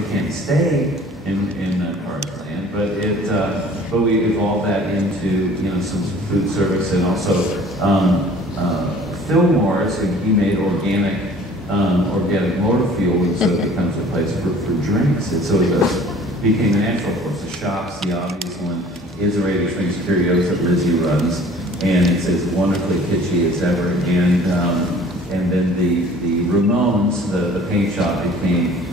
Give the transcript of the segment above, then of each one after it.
you can't stay in Carsland, but we evolved that into some food service, and also Fillmore's, and he made organic motor fuel, and so it becomes a place for drinks. And so it became a natural. Of course, the shops, the obvious one, is the Radiator Springs Curios that Lizzie runs, and it's as wonderfully kitschy as ever. And then the Ramones, the paint shop, became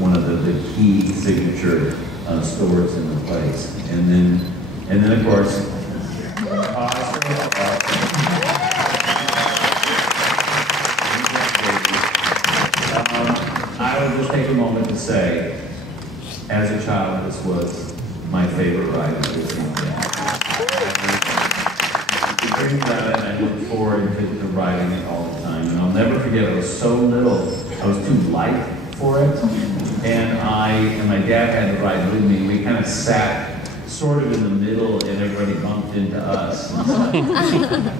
one of the key signature stores in the place. And then of course, I will just take a moment to say, as a child, this was my favorite ride of this weekend. I look forward to riding it all the time, and I'll never forget. I was so little, I was too light for it, and my dad had to ride with me. We kind of sat sort of in the middle, and everybody bumped into us.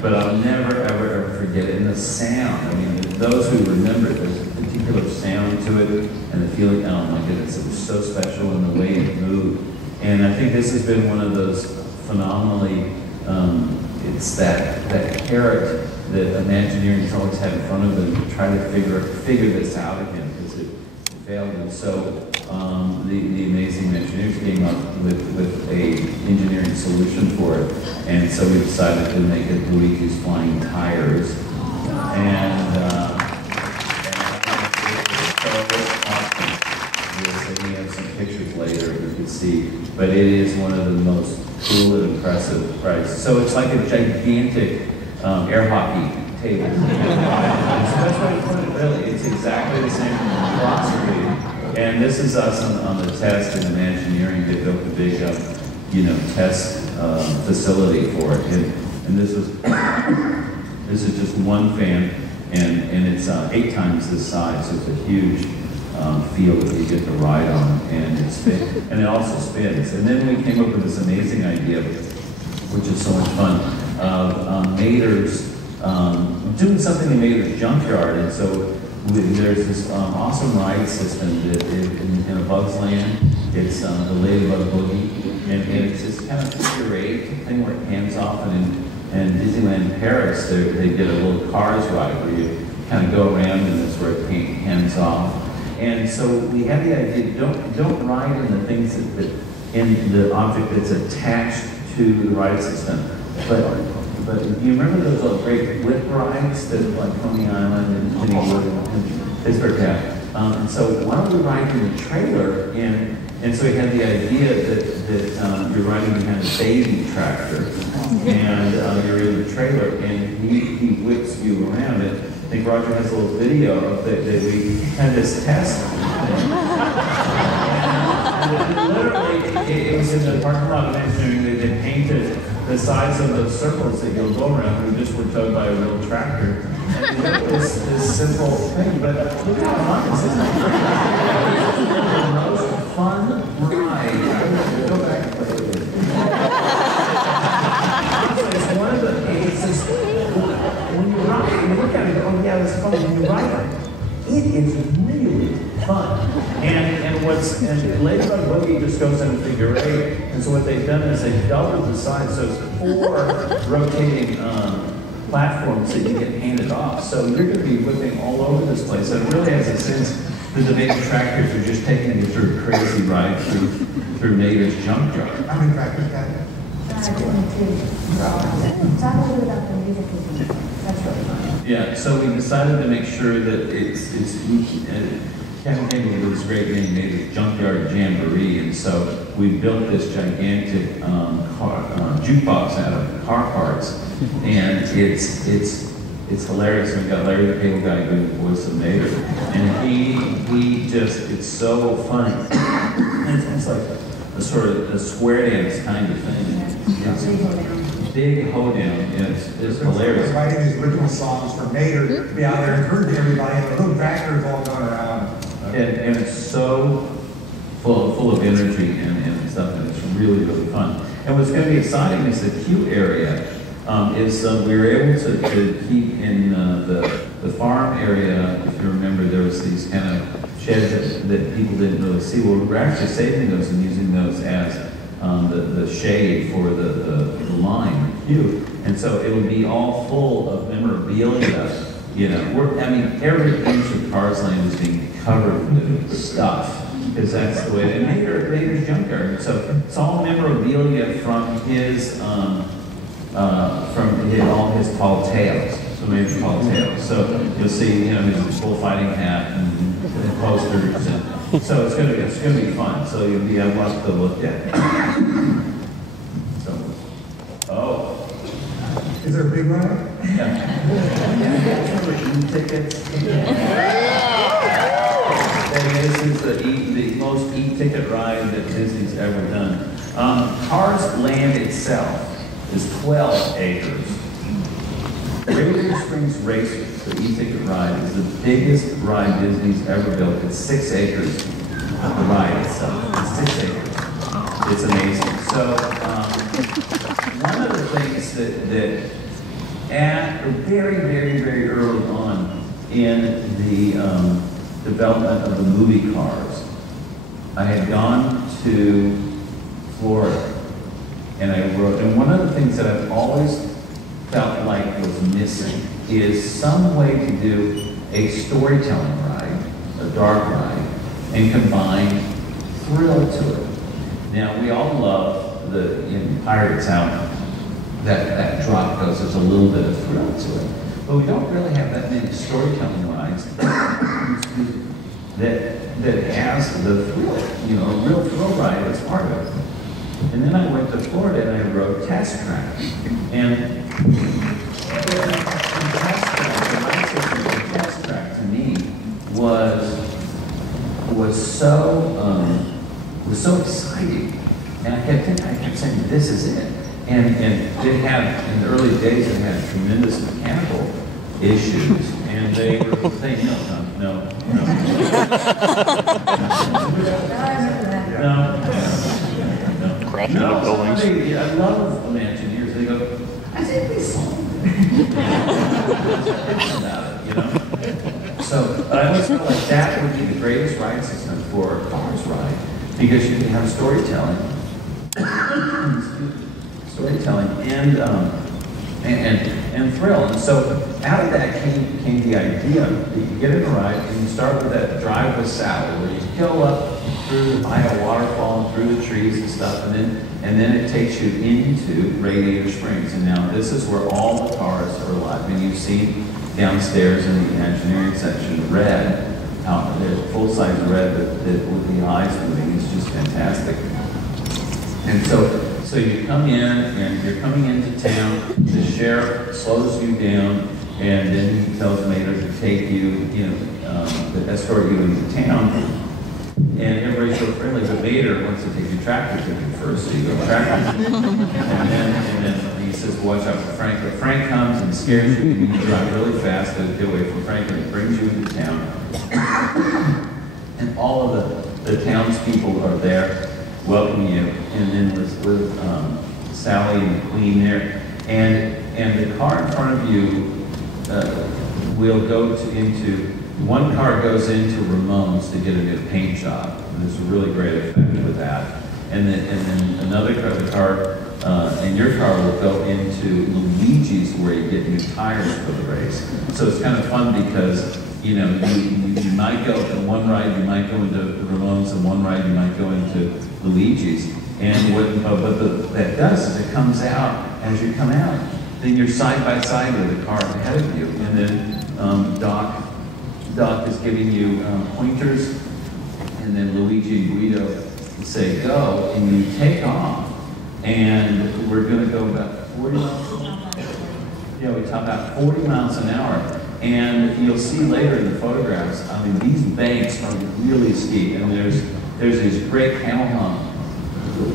But I'll never, ever forget it. And the sound, I mean, those who remember it, there's a particular sound to it, and the feeling, oh my goodness, it was so special, and the way it moved. And I think this has been one of those phenomenally, it's that carrot that Imagineering's always had in front of them to try to figure this out again, because it failed. And so the amazing Imagineers came up with a engineering solution for it, and so we decided to make it Luigi's Flying Tires. And we have some pictures later you can see, but it is one of the most cool and impressive rides. So it's like a gigantic air hockey table. So that's what it put it, really. It's exactly the same philosophy. And this is us on the test in Imagineering. They built a big, test facility for it. And this is just one fan, and it's 8 times this size, so it's a huge field that you get to ride on, and it also spins. And then we came up with this amazing idea, which is so much fun, of Mater's doing something in Mater's Junkyard. And so there's this awesome ride system that in a Bug's Land. It's the Ladybug Boogie, and it's this kind of figure 8 thing where it hands off, and Disneyland Paris, they did a little Cars ride where you kind of go around and that's where it hands off. And so we had the idea, don't ride in the things that in the object that's attached to the ride system. But you remember those little great whip rides that like Coney Island and Kennywood and Pittsburgh have? And so why don't we ride in the trailer? And so we had the idea that you're riding behind a baby tractor, and you're in the trailer, and he whips you around it. I think Roger has a little video of that we had this test. And literally, it was in the parking lot of Imagineering. They painted the size of the circles that you'll go around. We just were towed by a real tractor. And this simple thing, but look at how fun this is. The most fun ride. Go back and play with it. It's one of the aces. When you ride, you look at it, oh yeah, it's fun. When you ride it is really fun. And Ladybug Boogie just goes in a figure 8. And so what they've done is they've doubled the size, so it's 4 rotating platforms that you get handed off. So you're going to be whipping all over this place. And it really has a sense that the big tractors are just taking you through a crazy ride through Mater's Junkyard. How many tractors got it? That's really fun. Yeah, so we decided to make sure that Kevin came up with this great name, Mater's Junkyard Jamboree, and so we built this gigantic jukebox out of car parts, and it's hilarious. We've got Larry the Cable Guy doing the voice of Mater, and he just, it's so funny. It's like a sort of a square dance kind of thing. Big hoedown, it's hilarious. Writing these original songs for Mater to be out there encouraging everybody, and the little tractors all going around. And it's so full of energy and stuff, and it's really, really fun. And what's going to be exciting is the queue area. We were able to keep in the farm area. If you remember, there was these kind of sheds that people didn't really see. Well, we're actually saving those and using those as the shade for the line, the queue. And so it'll be all full of memorabilia. You know, I mean, every inch of Carsland is being covered with stuff, because that's the way. And Radiator's Junkyard. So it's all memorabilia from his all his tall tales. So maybe tall tales. So you'll see, you know, his bullfighting hat and posters, and so it's gonna be fun. So you'll be able to look at. So, oh. Is there a big ride? E-tickets. This is the most e-ticket ride that Disney's ever done. Carsland itself is 12 acres. Radiator Springs Racers, the e-ticket ride, is the biggest ride Disney's ever built. It's 6 acres. The ride itself, it's 6 acres. It's amazing. So one of the things that at very, very, very early on in the development of the movie cars, I had gone to Florida, and I wrote, and one of the things that I've always felt like was missing is some way to do a storytelling ride, a dark ride, and combine thrill to it. Now, we all love in Pirates how that drop goes, there's a little bit of thrill to it. But we don't really have that many storytelling rides that has the thrill, you know, a real thrill ride as part of it. And then I went to Florida and I rode Test Track. And the Test Track to me was so exciting. And I kept saying, this is it. And it had, in the early days, it had tremendous mechanical issues. And they were saying, no. Crashing into buildings. I love Imagineers. They go, I think we solved it. About it, you know? So I always felt like that would be the greatest ride system for a Cars ride, because you can have storytelling. and thrill. And so out of that came the idea that you get in a ride and you start with that drive with Sally, where you go up through by a waterfall and through the trees and stuff, and then it takes you into Radiator Springs. And now this is where all the cars are alive. And you see downstairs in the Imagineering section, red, out there's full-size red with the eyes moving. It's just fantastic. And so you come in, and you're coming into town, the sheriff slows you down, and then he tells Mater to take you, to escort you into town. And everybody's so friendly, but Mater wants to take your tractor ticket first, so you go tractor ticket. and then he says, watch out for Frank. But Frank comes and scares you, and you drive really fast to get away from Frank, and he brings you into town. And all of the townspeople are there, welcome you, and then with Sally and the Queen there, and the car in front of you will go into, one car goes into Ramon's to get a new paint job, and there's a really great effect with that, and then another car, and your car will go into Luigi's, where you get new tires for the race. So it's kind of fun because you might go in one ride, you might go into Ramon's, and one ride you might go into Luigi's. And what that does is it comes out, as you come out, then you're side by side with the car ahead of you. And then Doc is giving you pointers, and then Luigi and Guido say go, and you take off. And we're going to go about 40 miles an hour. Yeah, we top out 40 miles an hour. And you'll see later in the photographs, I mean, these banks are really steep, and there's these great panel humps.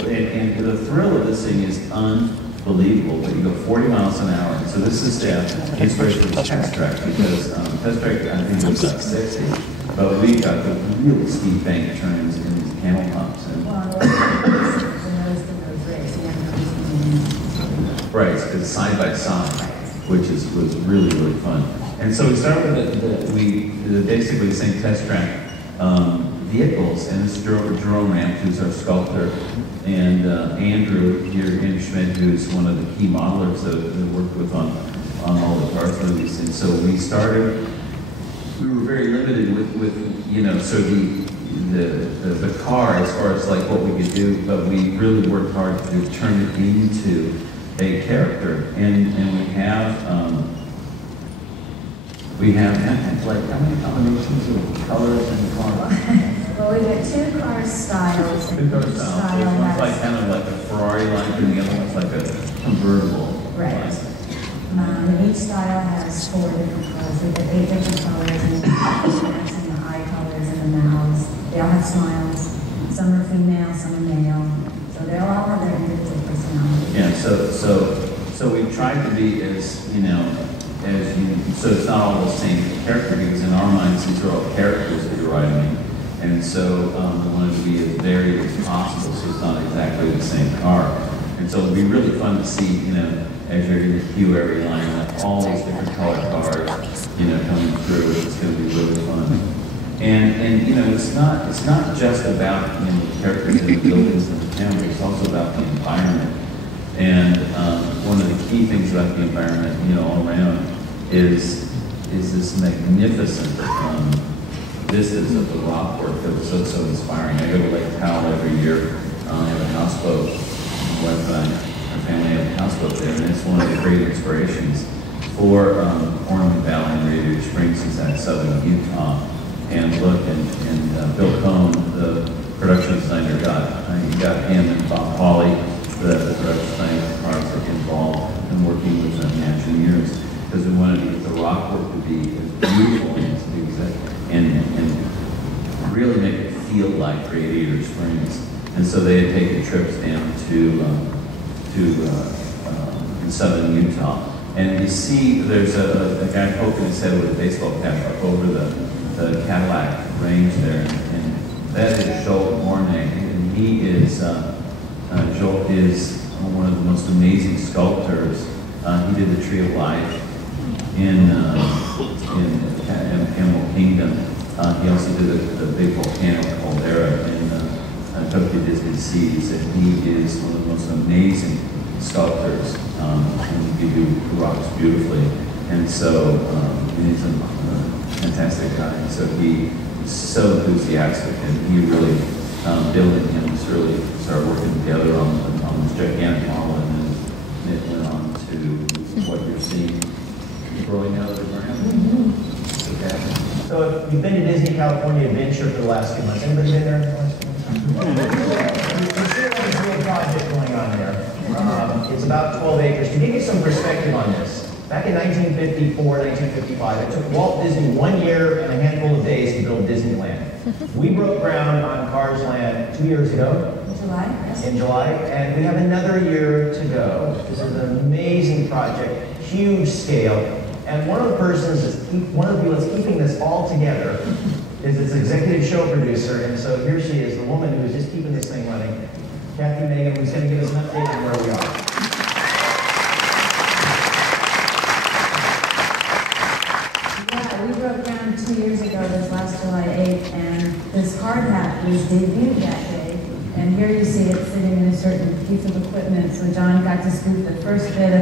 And the thrill of this thing is unbelievable, but you go 40 miles an hour. And so this is the inspiration for the Test Track, because Test Track, I think, was about 60. But we got the really steep bank turns in these panel humps. Right, it's side by side, which was really, really fun. And so we started with basically the same test track vehicles. And this is Jerome Ramp, who's our sculptor, and Andrew Schmidt, who's one of the key modelers that worked with on all the Cars movies. And so we were very limited with sort of the car as far as like what we could do, but we really worked hard to turn it into a character. And we have like how many combinations of colors in the car? Well, we've got 2 car styles. Two car styles. One's like kind of like a Ferrari line, and the other one's like a convertible. Right. And each style has 4 different colors. We've got 8 different colors, and the eye colors and the mouths. They all have smiles. Some are female, some are male. So they all have their individual personality. Yeah. So we tried to be as so it's not all the same character, because in our minds these are all characters that you're writing. And so we wanted to be as varied as possible, so it's not exactly the same car. And so it'll be really fun to see, as you're in the queue every line, all these different color cars, coming through. It's going to be really fun. And it's not just about the characters in the buildings and the town, but it's also about the environment. And one of the key things about the environment, all around, is this magnificent vistas of the rock work that was so inspiring. I go to Lake Powell every year. I have a houseboat. My wife and our family have a houseboat there, and it's one of the great inspirations for Ornament Valley and Radiator Springs is at southern Utah. And look, and Bill Cohn, the production designer, he got him and Bob Hawley, the production designer of cars, involved in working with the Imagineers, because we wanted to get the rock work to be as beautiful and really make it feel like Radiator Springs. And so they had taken trips down to in southern Utah. And you see there's a guy poking his head with a baseball cap up over the Cadillac range there. And that is Joel Mornay. And he is, Joel is one of the most amazing sculptors. He did the Tree of Life in Animal Kingdom. He also did the big volcano caldera in Tokyo Disney Seas, and he is one of the most amazing sculptors, and he do rocks beautifully. And so he's a fantastic guy. And so he's so enthusiastic, and he really, Bill and him just really started working together on this gigantic model, and then it went on to what you're seeing growing out of the ground. Okay. So you've been to Disney California Adventure for the last few months. Anybody been there? You see there's a real project going on there. It's about 12 acres. To give you some perspective on this, back in 1954, 1955, it took Walt Disney 1 year and a handful of days to build Disneyland. We broke ground on Carsland 2 years ago. July, yes. In July, and we have another year to go. This is an amazing project, huge scale. And one of the persons, one of the people that's keeping this all together is its executive show producer. And so here she is, the woman who is just keeping this thing running, Kathy Mangum, who's going to give us an update on where we are. Yeah, we broke ground 2 years ago, this last July 8th, and this hard hat was debuted that day. And here you see it sitting in a certain piece of equipment. So John got to scoop the first bit of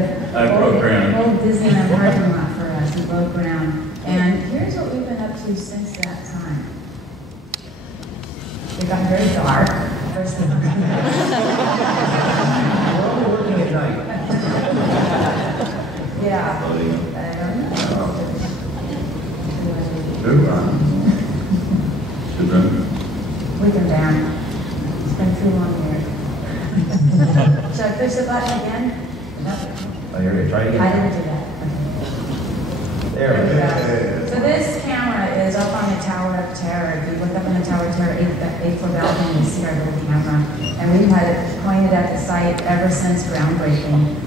old Disneyland parking lot for us. He broke ground. And here's what we've been up to since that time. It got very dark. First of all. We're only working at night. Yeah. I don't know. We can down. It's been too long here. Should I push the button again? No. Oh, you're going to try it again? I didn't do that. There we go. So this camera is up on the Tower of Terror. If you look up on the Tower of Terror, 8th floor balcony, you see our little camera. And we've had it pointed at the site ever since groundbreaking.